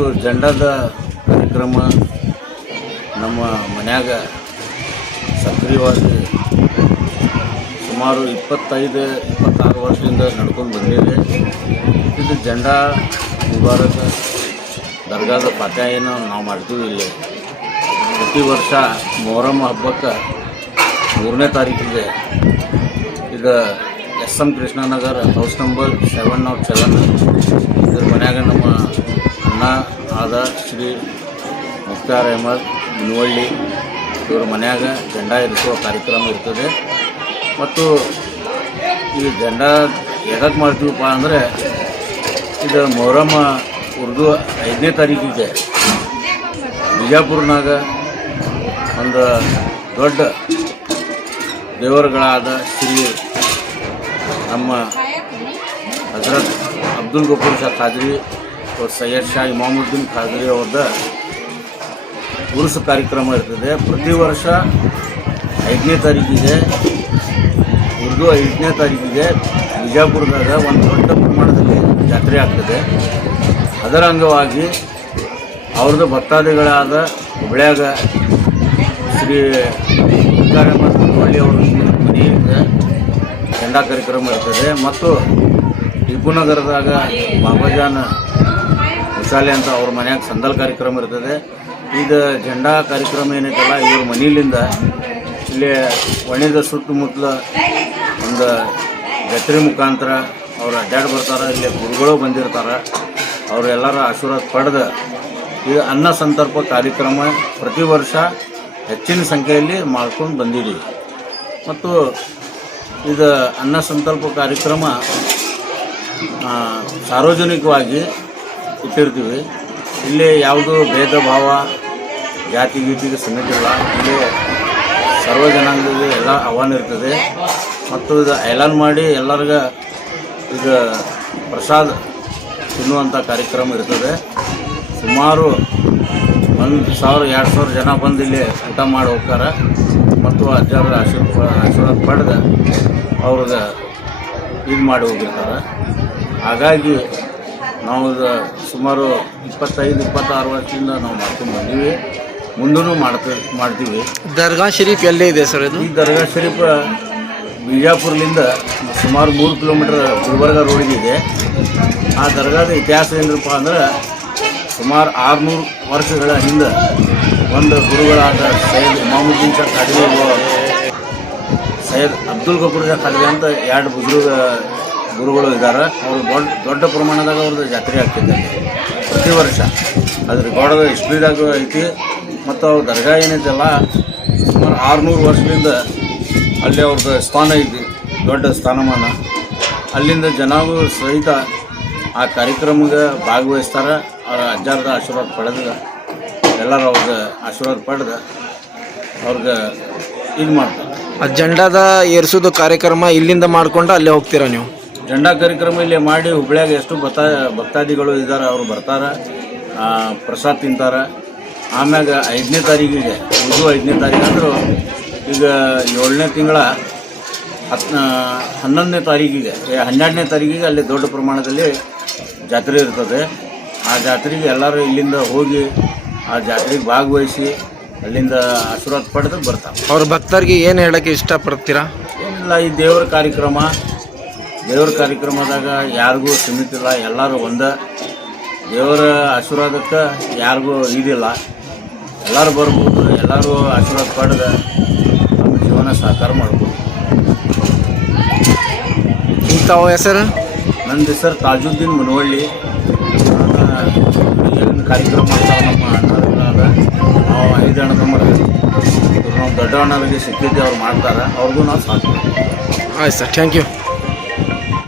ಇದು ಜೆಂಡಾದ ಕಾರ್ಯಕ್ರಮ ನಮ್ಮ ಮನ್ಯಾಗ ಸಕ್ರಿಯವಾಗಿ ಸುಮಾರು 25-26 ವರ್ಷದಿಂದ ನಡ್ಕೊಂಡು ಬಂದಿದೆ. ಇದು ಜೆಂಡಾ ಮುಬಾರಕ್ ದರ್ಗಾದ ಪಾತ್ಯಾಯನ ನಾವು ಮಾಡ್ತೀವಿ. ಇಲ್ಲಿ ಪ್ರತಿ ವರ್ಷ ಮೊಹರಂ ಹಬ್ಬಕ್ಕೆ 3ನೇ ತಾರೀಕಿಗೆ ಇದು SM ಕೃಷ್ಣನಗರ ಹೌಸ್ ನಂಬರ್ 707 ಇದ್ರ ಮನ್ಯಾಗ ನಮ್ಮ ಅಣ್ಣ ಆದ ಶ್ರೀ ಮುಖ್ತಾರ್ ಅಹಮದ್ ಮುನವಳ್ಳಿ ಇವ್ರ ಮನ್ಯಾಗ ಜೆಂಡಾ ಇರಿಸುವ ಕಾರ್ಯಕ್ರಮ ಇರ್ತದೆ. ಮತ್ತು ಈ ಜೆಂಡಾ ಎದಕ್ಕೆ ಮಾಡ್ತೀವಪ್ಪ ಅಂದರೆ ಇದು ಮೊಹರಂ ಉರ್ದು 5ನೇ ತಾರೀಕಿಗೆ ಬಿಜಾಪುರ್ನಾಗ ಒಂದು ದೊಡ್ಡ ದೇವರುಗಳಾದ ಶ್ರೀ ನಮ್ಮ ಹಜರತ್ ಅಬ್ದುಲ್ ಗಫೂರ್ ಶಾ ಖಾದ್ರಿ और ಸೈಯದ್ ಶಾ ಇಮಾಮುದ್ದೀನ್ ಖಾದ್ರಿ ಅವ್ರದ್ದು ಉರುಸು ಕಾರ್ಯಕ್ರಮ ಇರ್ತದೆ. ಪ್ರತಿ ವರ್ಷ 5ನೇ ತಾರೀಕಿಗೆ ಉರ್ದು 5ನೇ ತಾರೀಕಿಗೆ ಬಿಜಾಪುರದಾಗ ಒಂದು ದೊಡ್ಡ ಪ್ರಮಾಣದಲ್ಲಿ ಜಾತ್ರೆ ಆಗ್ತದೆ. ಅದರ ಅಂಗವಾಗಿ ಅವ್ರದ್ದು ಭಕ್ತಾದಿಗಳಾದ ಹುಬ್ಳ್ಯಾಗ ಶ್ರೀ ಮುಖ್ತಾರ್ ಅಹಮದ್ ಮುನವಳ್ಳಿ ಅವ್ರ ಮನೆಯಿಂದ ಜೆಂಡಾ ಕಾರ್ಯಕ್ರಮ ಇರ್ತದೆ. ಮತ್ತು ಟಿಪ್ಪುನಗರದಾಗ ಬಾಬಾಜಾನ್ ಮುಸಾಲೆ ಅಂತ ಅವ್ರ ಮನ್ಯಾಗ ಸಂದಲ್ ಕಾರ್ಯಕ್ರಮ ಇರ್ತದೆ. ಈಗ ಜೆಂಡಾ ಕಾರ್ಯಕ್ರಮ ಏನೈತಲ್ಲ ಇವ್ರ ಮನೆಯಲ್ಲಿಂದ ಇಲ್ಲಿ ಒಣದ ಸುತ್ತಮುತ್ತಲ ಒಂದು ಜಾತ್ರೆ ಮುಖಾಂತರ ಅವ್ರು ಅಡ್ಡಾಡಿ ಬರ್ತಾರೆ. ಇಲ್ಲಿ ಗುರುಗಳು ಬಂದಿರ್ತಾರೆ. ಅವರೆಲ್ಲರ ಆಶೀರ್ವಾದ ಪಡೆದು ಈ ಅನ್ನ ಸಂತರ್ಪ ಕಾರ್ಯಕ್ರಮ ಪ್ರತಿ ವರ್ಷ ಹೆಚ್ಚಿನ ಸಂಖ್ಯೆಯಲ್ಲಿ ಮಾಡ್ಕೊಂಡು ಬಂದಿದ್ದೀವಿ. ಮತ್ತು ಇದು ಅನ್ನ ಸಂಕಲ್ಪ ಕಾರ್ಯಕ್ರಮ ಸಾರ್ವಜನಿಕವಾಗಿ ಇಟ್ಟಿರ್ತೀವಿ. ಇಲ್ಲಿ ಯಾವುದು ಭೇದ ಭಾವ ಜಾತಿ ಗೀತಿಗೆ ಸಮಿತಿಲ್ಲ. ಇಲ್ಲಿ ಸರ್ವ ಜನಾಂಗಕ್ಕೆ ಎಲ್ಲ ಆಹ್ವಾನ ಇರ್ತದೆ. ಮತ್ತು ಇದು ಐಲಾನ್ ಮಾಡಿ ಎಲ್ಲರಿಗ ಈಗ ಪ್ರಸಾದ ತಿನ್ನುವಂಥ ಕಾರ್ಯಕ್ರಮ ಇರ್ತದೆ. ಸುಮಾರು 1,000-2,000 ಜನ ಬಂದು ಇಲ್ಲಿ ಊಟ ಮಾಡಿ ಹೋಗ್ತಾರೆ. ಮತ್ತು ಅಜ್ಜರ ಆಶೀರ್ವಾದ ಪಡೆದು ಅವ್ರಿಗೆ ಇದು ಮಾಡಿ ಹೋಗಿರ್ತಾರೆ. ಹಾಗಾಗಿ ನಾವು ಸುಮಾರು 25-26 ವರ್ಷದಿಂದ ನಾವು ಮಾಡ್ಕೊಂಡು ಬಂದೀವಿ. ಮುಂದೂ ಮಾಡ್ತೀವಿ. ದರ್ಗಾ ಶರೀಫ್ ಎಲ್ಲೇ ಇದೆ ಸರ್ ಇದು? ಈ ದರ್ಗಾ ಶರೀಫ್ ಬಿಜಾಪುರದಿಂದ ಸುಮಾರು 3 ಕಿಲೋಮೀಟರ್ ಗುಲ್ಬರ್ಗ ರೋಡಿಗೆ ಇದೆ. ಆ ದರ್ಗಾದ ಇತಿಹಾಸ ಏನಪ್ಪ ಅಂದ್ರೆ ಸುಮಾರು 600 ವರ್ಷಗಳ ಹಿಂದೆ ಒಂದು ಗುರುಗಳಾದ ಸೈಯದ್ ಇಮಾಮುದ್ದೀನ್ ಶಾ ಖಾದ್ರಿ ಸೈಯದ್ ಅಬ್ದುಲ್ ಗಫೂರ್ ಶಾ ಖಾದ್ರಿ ಅಂತ 2 ಗುರುಗಳು ಇದ್ದಾರೆ. ಅವರು ದೊಡ್ಡ ಪ್ರಮಾಣದಾಗ ಅವ್ರದ್ದು ಜಾತ್ರೆ ಆಗ್ತಿದೆ ಪ್ರತಿ ವರ್ಷ. ಅದ್ರ ಗೋಡದ ಹಿಸ್ಟ್ರಿದಾಗ ಐತಿ. ಮತ್ತು ಅವ್ರ ದರ್ಗಾ ಏನೈತಲ್ಲ ಸುಮಾರು 600 ವರ್ಷದಿಂದ ಅಲ್ಲಿ ಅವ್ರದ್ದು ಸ್ಥಾನ ಐತಿ, ದೊಡ್ಡ ಸ್ಥಾನಮಾನ. ಅಲ್ಲಿಂದ ಜನಗೂ ಸಹಿತ ಆ ಕಾರ್ಯಕ್ರಮಕ್ಕೆ ಭಾಗವಹಿಸ್ತಾರೆ. ಅವ್ರ ಅಜ್ಜಾರದ ಆಶೀರ್ವಾದ ಪಡೆದು ಎಲ್ಲರೂ ಅವ್ರಿಗೆ ಆಶೀರ್ವಾದ ಪಡೆದು ಅವ್ರಿಗೆ ಇದು ಮಾಡ್ತಾರೆ. ಆ ಜೆಂಡಾದ ಏರಿಸೋದು ಕಾರ್ಯಕ್ರಮ ಇಲ್ಲಿಂದ ಮಾಡ್ಕೊಂಡು ಅಲ್ಲೇ ಹೋಗ್ತೀರಾ ನೀವು? ಜೆಂಡಾ ಕಾರ್ಯಕ್ರಮ ಇಲ್ಲಿ ಮಾಡಿ ಹುಬ್ಳ್ಯಾಗ ಎಷ್ಟು ಭಕ್ತಾದಿಗಳು ಇದ್ದಾರೆ ಅವರು ಬರ್ತಾರೆ, ಪ್ರಸಾದ ತಿಂತಾರೆ. ಆಮ್ಯಾಗ 5ನೇ ತಾರೀಕಿಗೆ ಉರ್ದು 5ನೇ ತಾರೀಕು ಅಂದರೂ ಈಗ 7ನೇ ತಿಂಗಳ 11ನೇ ತಾರೀಕಿಗೆ 12ನೇ ತಾರೀಕಿಗೆ ಅಲ್ಲಿ ದೊಡ್ಡ ಪ್ರಮಾಣದಲ್ಲಿ ಜಾತ್ರೆ ಇರ್ತದೆ. ಆ ಜಾತ್ರೆಗೆ ಎಲ್ಲರೂ ಇಲ್ಲಿಂದ ಹೋಗಿ ಆ ಜಾತ್ರೆಗೆ ಭಾಗವಹಿಸಿ ಅಲ್ಲಿಂದ ಆಶೀರ್ವಾದ ಪಡೆದು ಬರ್ತಾರೆ. ಅವ್ರ ಭಕ್ತರಿಗೆ ಏನು ಹೇಳೋಕ್ಕೆ ಇಷ್ಟಪಡ್ತೀರಾ? ಏನಿಲ್ಲ, ಈ ದೇವ್ರ ಕಾರ್ಯಕ್ರಮದಾಗ ಯಾರಿಗೂ ಸೀಮಿತಿಲ್ಲ. ಎಲ್ಲರೂ ಒಂದೇ. ದೇವರ ಆಶೀರ್ವಾದಕ್ಕೆ ಯಾರಿಗೂ ಇದಿಲ್ಲ. ಎಲ್ಲರೂ ಬರ್ಬೋದು, ಎಲ್ಲರೂ ಆಶೀರ್ವಾದ ಪಡೆದು ನಮ್ಮ ಜೀವನ ಸಾಕಾರ ಮಾಡ್ಬೋದು. ತಾವು ಹೆಸರು? ನನ್ನ ಹೆಸರು ತಾಜುದ್ದೀನ್ ಮುನವಳ್ಳಿ. ಏನು ಕಾರ್ಯಕ್ರಮ ಮಾಡ್ತಾರೆ ನಮ್ಮ ಅಣ್ಣಗಳಾದ ನಾವು 5 ಅಣ್ಣತಮ್ಮರಿಗೆ ನಾವು ದೊಡ್ಡ ಅಣ್ಣರಿಗೆ ಸಿಕ್ಕಿದ್ದೆ ಅವ್ರು ಮಾಡ್ತಾರೆ. ಅವ್ರಿಗೂ ನಾವು ಸಾಕು. ಆಯ್ತು ಸರ್, ಥ್ಯಾಂಕ್ ಯು.